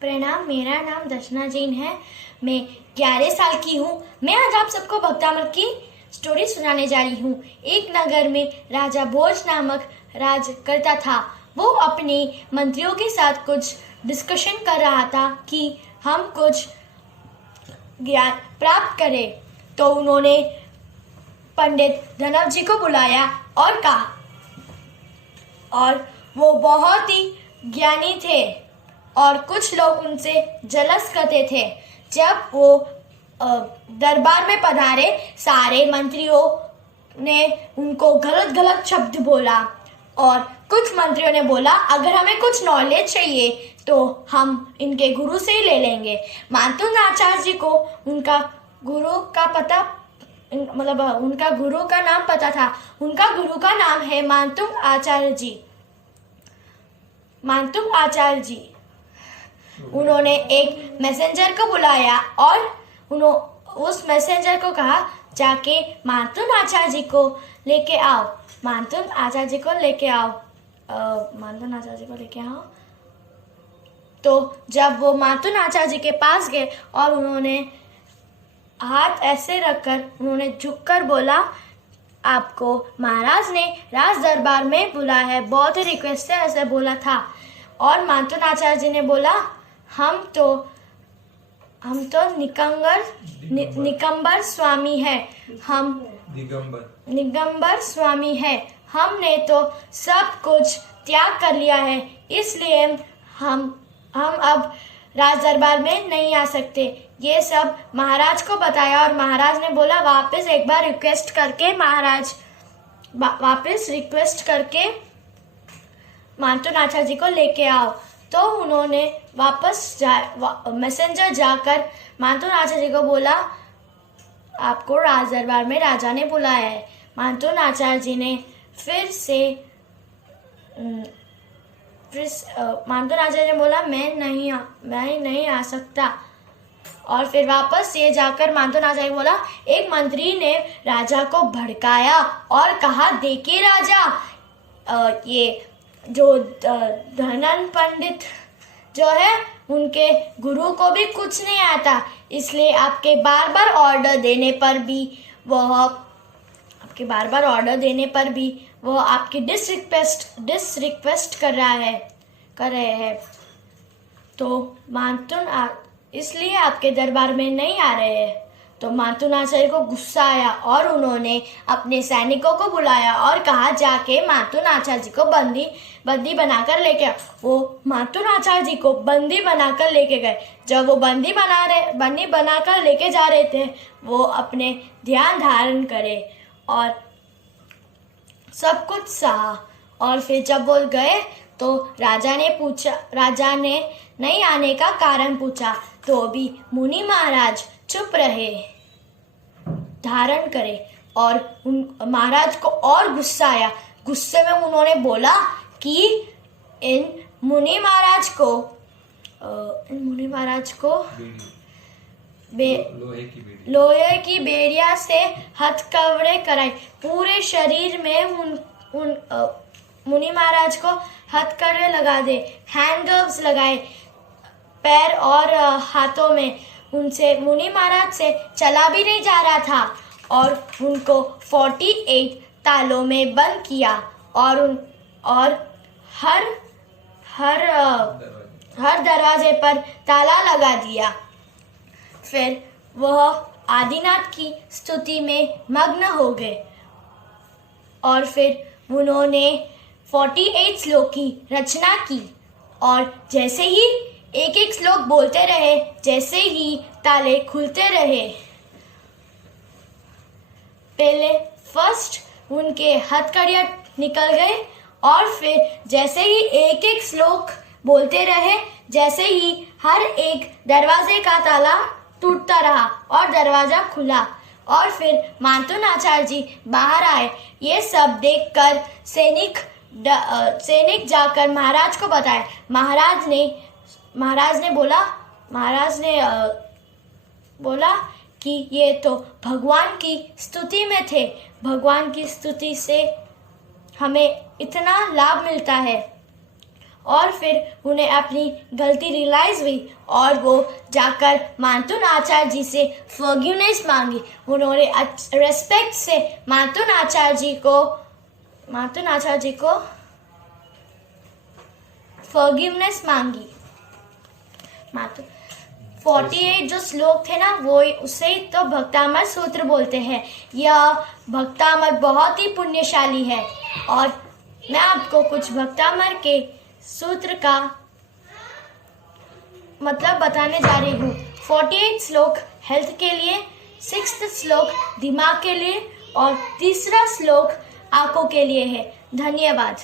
प्रणाम, मेरा नाम दर्शना जैन है। मैं 11 साल की हूँ। मैं आज आप सबको भक्तामृत की स्टोरी सुनाने जा रही हूँ। एक नगर में राजा भोज नामक राज करता था। वो अपने मंत्रियों के साथ कुछ डिस्कशन कर रहा था कि हम कुछ ज्ञान प्राप्त करें। तो उन्होंने पंडित धनव जी को बुलाया और कहा, और वो बहुत ही ज्ञानी थे और कुछ लोग उनसे जलस करते थे। जब वो दरबार में पधारे, सारे मंत्रियों ने उनको गलत गलत शब्द बोला और कुछ मंत्रियों ने बोला, अगर हमें कुछ नॉलेज चाहिए तो हम इनके गुरु से ही ले लेंगे। मातुंग आचार्य जी को उनका गुरु का पता उनका गुरु का नाम पता था। उनका गुरु का नाम है मातुंग आचार्य जी। मातुंग आचार्य जी उन्होंने एक मैसेंजर को बुलाया और उस मैसेंजर को कहा, जाके मातुंग आचार्य जी को लेके आओ। मातुंग आचार्य जी को लेके आओ। मातुंग आचार्य जी को लेके आओ। तो जब वो मातुंग आचार्य जी के पास गए और उन्होंने हाथ ऐसे रखकर उन्होंने झुककर बोला, आपको महाराज ने राज दरबार में बुलाया है, बहुत ही रिक्वेस्ट से ऐसे बोला था। और मातुंग आचार्य जी ने बोला, हम तो निकंबर स्वामी है। हम निगंबर स्वामी है। हमने तो सब कुछ त्याग कर लिया है, इसलिए हम अब राज दरबार में नहीं आ सकते। ये सब महाराज को बताया और महाराज ने बोला, वापस एक बार रिक्वेस्ट करके मातुंग आचार्य जी को लेके आओ। तो उन्होंने मैसेंजर जाकर मातुंग आचार्य जी को बोला, आपको राज दरबार में राजा ने बुलाया है। मातुंग आचार्य जी ने मातुंग आचार्य ने बोला, मैं नहीं आ सकता। और फिर वापस ये जाकर मातुंग आचार्य बोला, एक मंत्री ने राजा को भड़काया और कहा, देखिए राजा, ये जो धनन पंडित जो है उनके गुरु को भी कुछ नहीं आता, इसलिए आपके बार बार ऑर्डर देने पर भी वो आपकी डिसरिक्वेस्ट कर रहे हैं। तो इसलिए आपके दरबार में नहीं आ रहे हैं। तो मातुंग आचार्य को गुस्सा आया और उन्होंने अपने सैनिकों को बुलाया और कहा, जाके मातुंग आचार्य जी को बंदी बनाकर लेके आओ। वो मातुंग आचार्य जी को बंदी बनाकर लेके गए। जब वो बंदी बनाकर लेके जा रहे थे, वो अपने ध्यान धारण करे और सब कुछ सहा। और फिर जब वो गए तो राजा ने नहीं आने का कारण पूछा, तो भी मुनि महाराज चुप रहे, धारण करे। और महाराज को और गुस्सा आया। गुस्से में उन्होंने बोला कि इन मुनि महाराज को लोहे की बेड़िया से हथकड़े कराए। पूरे शरीर में मुनि महाराज को हथकड़े लगा दे, हैंडग्लव्स लगाए पैर और हाथों में। उनसे मुनि महाराज से चला भी नहीं जा रहा था और उनको 48 तालों में बंद किया और हर दरवाजे पर ताला लगा दिया। फिर वह आदिनाथ की स्तुति में मग्न हो गए और फिर उन्होंने 48 श्लोक की रचना की और जैसे ही एक श्लोक बोलते रहे, जैसे ही ताले खुलते रहे। पहले फर्स्ट उनके हथकड़ियाँ निकल गए और फिर जैसे ही एक श्लोक बोलते रहे, जैसे ही हर एक दरवाजे का ताला टूटता रहा और दरवाजा खुला। और फिर मातुंग आचार्य जी बाहर आए। ये सब देखकर सैनिक जाकर महाराज को बताए। महाराज ने बोला कि ये तो भगवान की स्तुति में थे। भगवान की स्तुति से हमें इतना लाभ मिलता है। और फिर उन्हें अपनी गलती रियलाइज हुई और वो जाकर मातुन आचार्य जी से फॉरगिवनेस मांगी। उन्होंने रेस्पेक्ट से मातुन आचार्य जी को फॉरगिवनेस मांगी। 48 जो श्लोक थे ना, वो उसे ही तो भक्तामृत सूत्र बोलते हैं। यह भक्तामृत बहुत ही पुण्यशाली है और मैं आपको कुछ भक्तामृत के सूत्र का मतलब बताने जा रही हूँ। 48 श्लोक हेल्थ के लिए, 6th श्लोक दिमाग के लिए और 3रा श्लोक आंखों के लिए है। धन्यवाद।